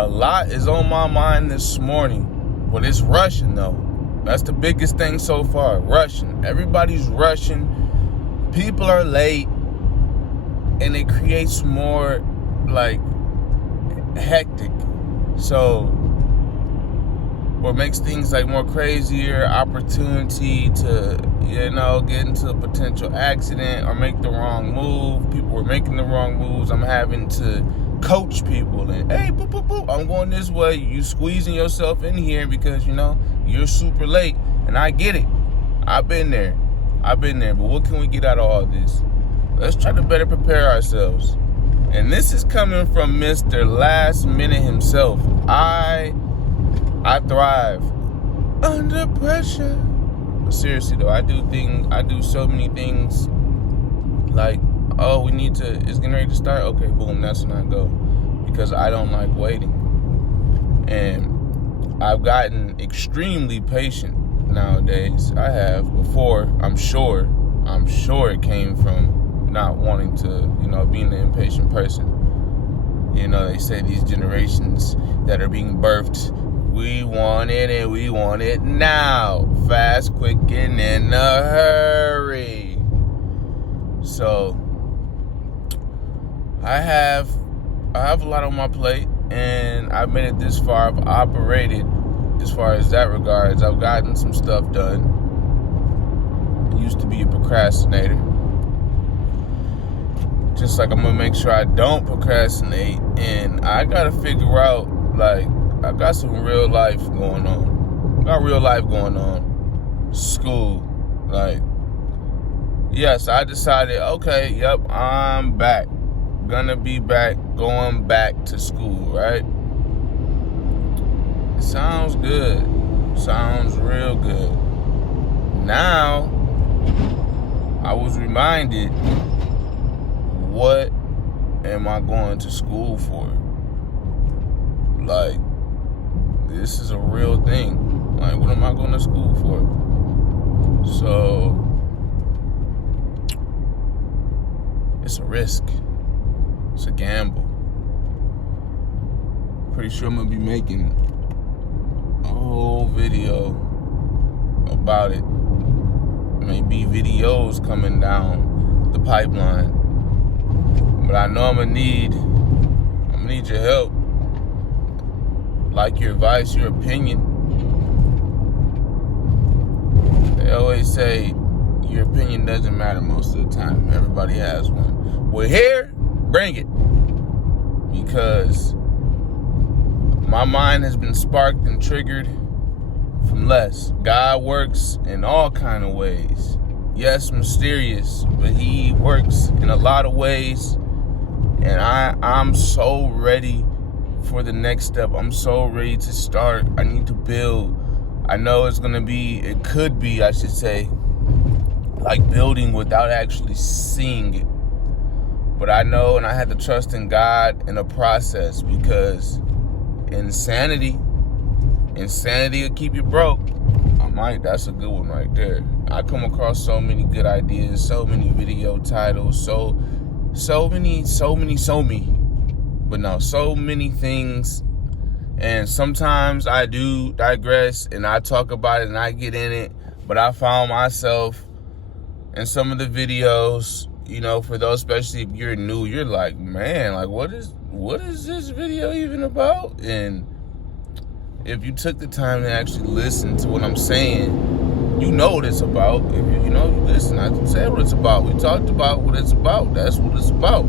A lot is on my mind this morning, but it's rushing though. That's the biggest thing so far, rushing. Everybody's rushing. People are late, and it creates more like hectic. So, what makes things like more crazier, opportunity to, get into a potential accident or make the wrong move. People were making the wrong moves. I'm having to coach people and, hey, boop, boop, boop, I'm going this way. You squeezing yourself in here because, you're super late. And I get it. I've been there. But what can we get out of all this? Let's try to better prepare ourselves. And this is coming from Mr. Last Minute himself. I thrive under pressure. But seriously though, I do so many things like, it's getting ready to start. Okay, boom, that's when I go. Because I don't like waiting. And I've gotten extremely patient nowadays. I have before. I'm sure it came from not wanting to, being an impatient person. They say these generations that are being birthed, we want it and we want it now. Fast, quick, and in a hurry. So, I have a lot on my plate, and I've made it this far. I've operated as far as that regards. I've gotten some stuff done. I used to be a procrastinator. Just like I'm going to make sure I don't procrastinate. And I got to figure out, I got some real life going on. School. Yes, I decided, okay, yep, I'm back. Gonna be back, going back to school, right? It sounds good. Sounds real good. Now, I was reminded, what am I going to school for? This is a real thing. What am I going to school for? So, it's a risk. It's a gamble. Pretty sure I'm going to be making a whole video about it. Maybe videos coming down the pipeline. But I know I'm gonna need your help. Your advice, your opinion. They always say your opinion doesn't matter most of the time. Everybody has one. Well, here, bring it. Because my mind has been sparked and triggered from less. God works in all kind of ways. Yes, mysterious, but he works in a lot of ways. And I'm so ready for the next step. I'm so ready to start. I need to build. I know it could be, I should say, like building without actually seeing it. But I know, and I had to trust in God in a process, because insanity will keep you broke. That's a good one right there. I come across so many good ideas, so many video titles, so many things. And sometimes I do digress and I talk about it and I get in it, but I found myself in some of the videos, for those, especially if you're new, you're like, man, what is this video even about? And if you took the time to actually listen to what I'm saying, you know what it's about. If you listen, I said what it's about. We talked about what it's about. That's what it's about.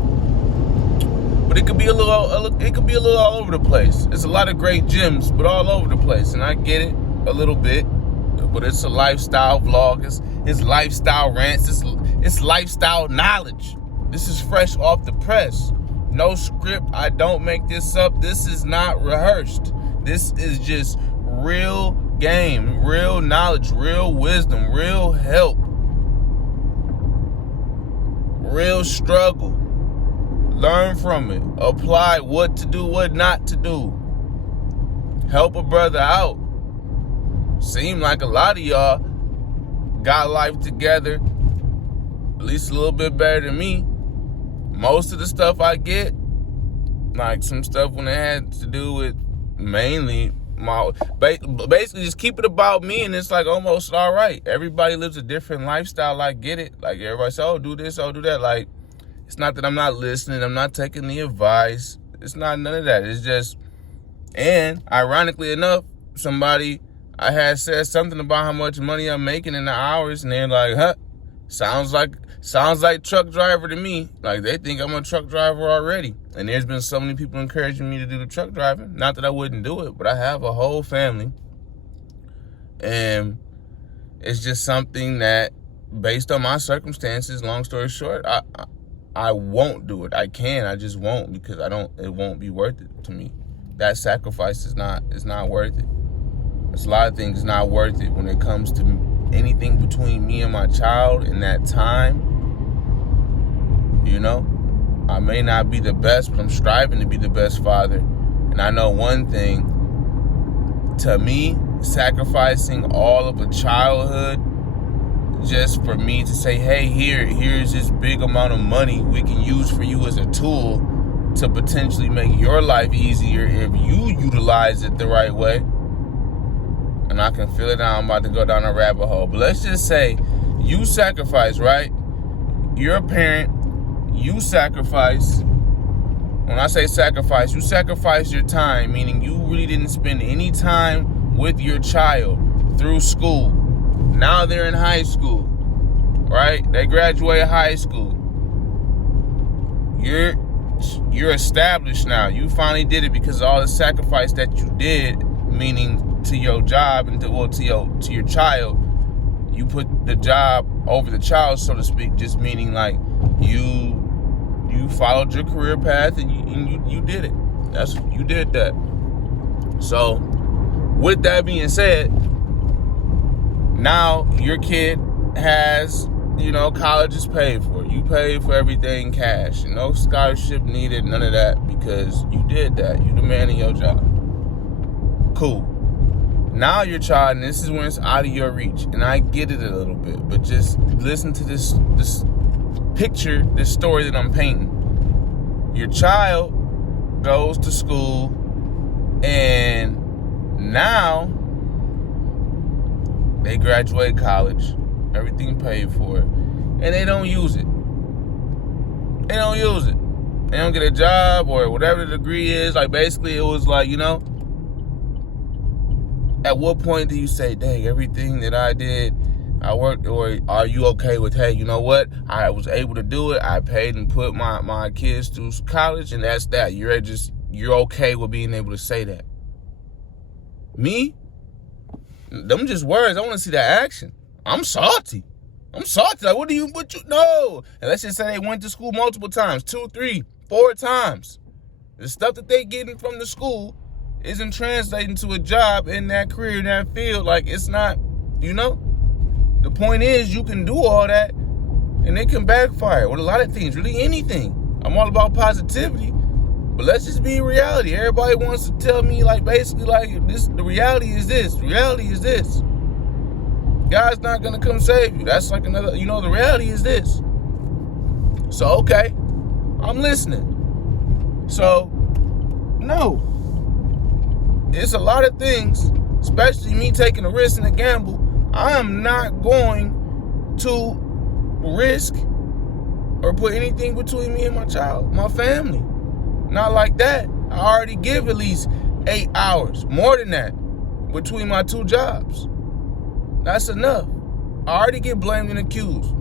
But it could be a little all over the place. It's a lot of great gems, but all over the place. And I get it a little bit, but it's a lifestyle vlog. It's lifestyle rants. It's lifestyle knowledge. This is fresh off the press. No script. I don't make this up. This is not rehearsed. This is just real game, real knowledge, real wisdom, real help, real struggle. Learn from it. Apply what to do, what not to do. Help a brother out. Seem like a lot of y'all got life together, at least a little bit better than me. Most of the stuff I get, Like some stuff when it had to do with mainly basically just keep it about me, and it's like almost all right. Everybody lives a different lifestyle. I get it. Like everybody say, oh, do this, oh, do that. Like it's not that I'm not listening. I'm not taking the advice. It's not none of that. It's just, and ironically enough, I had said something about how much money I'm making in the hours, and they're like, huh, sounds like truck driver to me. Like they think I'm a truck driver already. And there's been so many people encouraging me to do the truck driving. Not that I wouldn't do it, but I have a whole family. And it's just something that, based on my circumstances, long story short, I won't do it. I just won't, because it won't be worth it to me. That sacrifice is not worth it. There's a lot of things not worth it when it comes to anything between me and my child in that time. You know, I may not be the best, but I'm striving to be the best father. And I know one thing, to me, sacrificing all of a childhood just for me to say, hey, here's this big amount of money we can use for you as a tool to potentially make your life easier if you utilize it the right way. And I can feel it now. I'm about to go down a rabbit hole. But let's just say you sacrifice, right? You're a parent. You sacrifice. When I say sacrifice, you sacrifice your time, meaning you really didn't spend any time with your child through school. Now they're in high school, right? They graduate high school. You're established now. You finally did it because of all the sacrifice that you did, meaning to your job and to your child. You put the job over the child, so to speak, just meaning like you followed your career path and you did it. You did that. So with that being said, now your kid has, college is paid for. You paid for everything cash. No scholarship needed, none of that, because you did that. You the man in your job. Cool. Now your child, and this is when it's out of your reach, and I get it a little bit, but just listen to this picture, this story that I'm painting. Your child goes to school, and now they graduate college, everything paid for, and they don't use it. They don't use it. They don't get a job or whatever the degree is. Like basically it was like, at what point do you say, dang, everything that I did, I worked, or are you okay with, hey, you know what? I was able to do it. I paid and put my kids through college, and that's that. You're okay with being able to say that. Me? Them just words. I want to see that action. I'm salty. Like, what you know? And let's just say they went to school multiple times, 2, 3, 4 times. The stuff that they getting from the school isn't translating to a job in that career, in that field. Like, it's not, The point is, you can do all that, and it can backfire with a lot of things, really anything. I'm all about positivity, but let's just be in reality. Everybody wants to tell me, like, basically, like, this. The reality is this. Reality is this. God's not going to come save you. That's like another, the reality is this. So, okay, I'm listening. So, no. It's a lot of things, especially me taking a risk and a gamble. I am not going to risk or put anything between me and my child, my family. Not like that. I already give at least 8 hours, more than that, between my 2 jobs. That's enough. I already get blamed and accused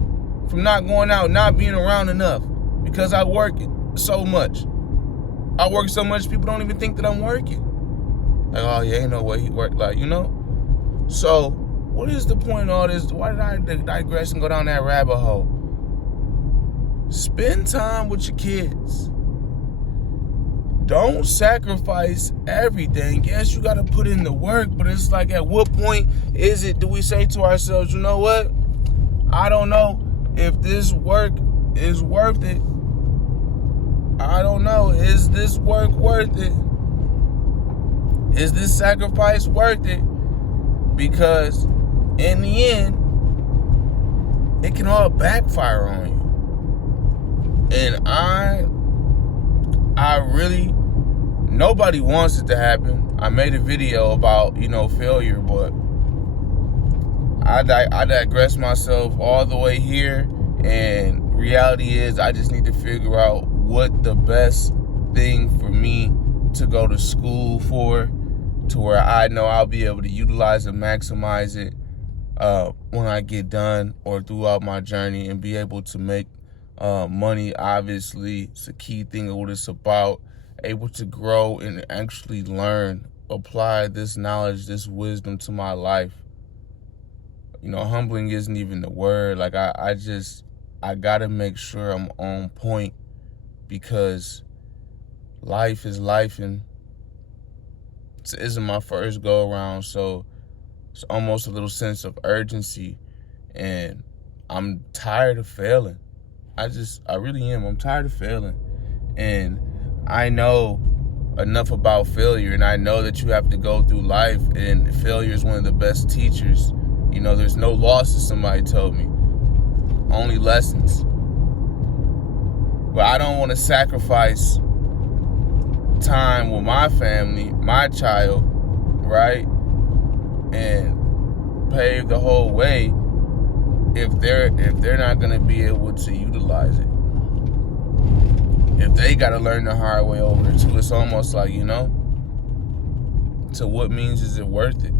from not going out, not being around enough, because I work so much. I work so much, people don't even think that I'm working. Like, oh, yeah, ain't no way he worked, like, So, what is the point of all this? Why did I digress and go down that rabbit hole? Spend time with your kids. Don't sacrifice everything. Yes, you got to put in the work, but it's like, at what point do we say to ourselves, you know what? I don't know if this work is worth it. I don't know. Is this work worth it? Is this sacrifice worth it? Because in the end, it can all backfire on you. And I really nobody wants it to happen. I made a video about, failure, but I digress myself all the way here. And reality is, I just need to figure out what the best thing for me to go to school for, to where I know I'll be able to utilize and maximize it when I get done or throughout my journey, and be able to make money. Obviously, it's a key thing of what it's about. Able to grow and actually learn, apply this knowledge, this wisdom to my life. Humbling isn't even the word. Like, I gotta make sure I'm on point, because life is life, and this isn't my first go around, so it's almost a little sense of urgency, and I'm tired of failing. I really am. I'm tired of failing, and I know enough about failure, and I know that you have to go through life, and failure is one of the best teachers. There's no losses, somebody told me, only lessons. But I don't want to sacrifice time with my family, my child, right? And pave the whole way if they're not going to be able to utilize it. If they got to learn the hard way over it too, it's almost like, to what means is it worth it?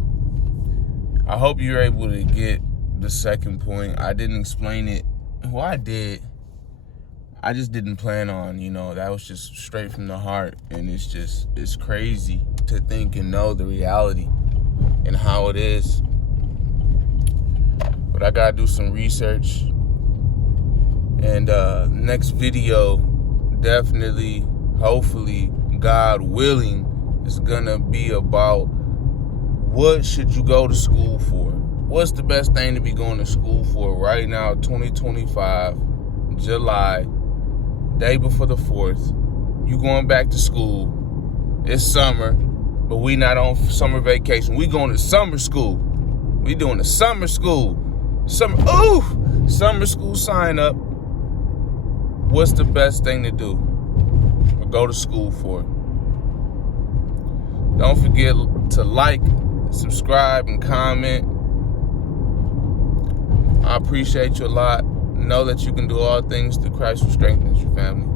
I hope you're able to get the second point. I didn't explain it. Well, I did. I just didn't plan on, that was just straight from the heart. And it's crazy to think and know the reality and how it is. But I gotta do some research. And next video, definitely, hopefully, God willing, is gonna be about what should you go to school for? What's the best thing to be going to school for right now, 2025, July, day before the 4th. You going back to school. It's summer, but we not on summer vacation. We going to summer school. We doing the summer school. Summer school sign up. What's the best thing to do or go to school for? Don't forget to like, subscribe, and comment. I appreciate you a lot. Know that you can do all things through Christ who strengthens your family.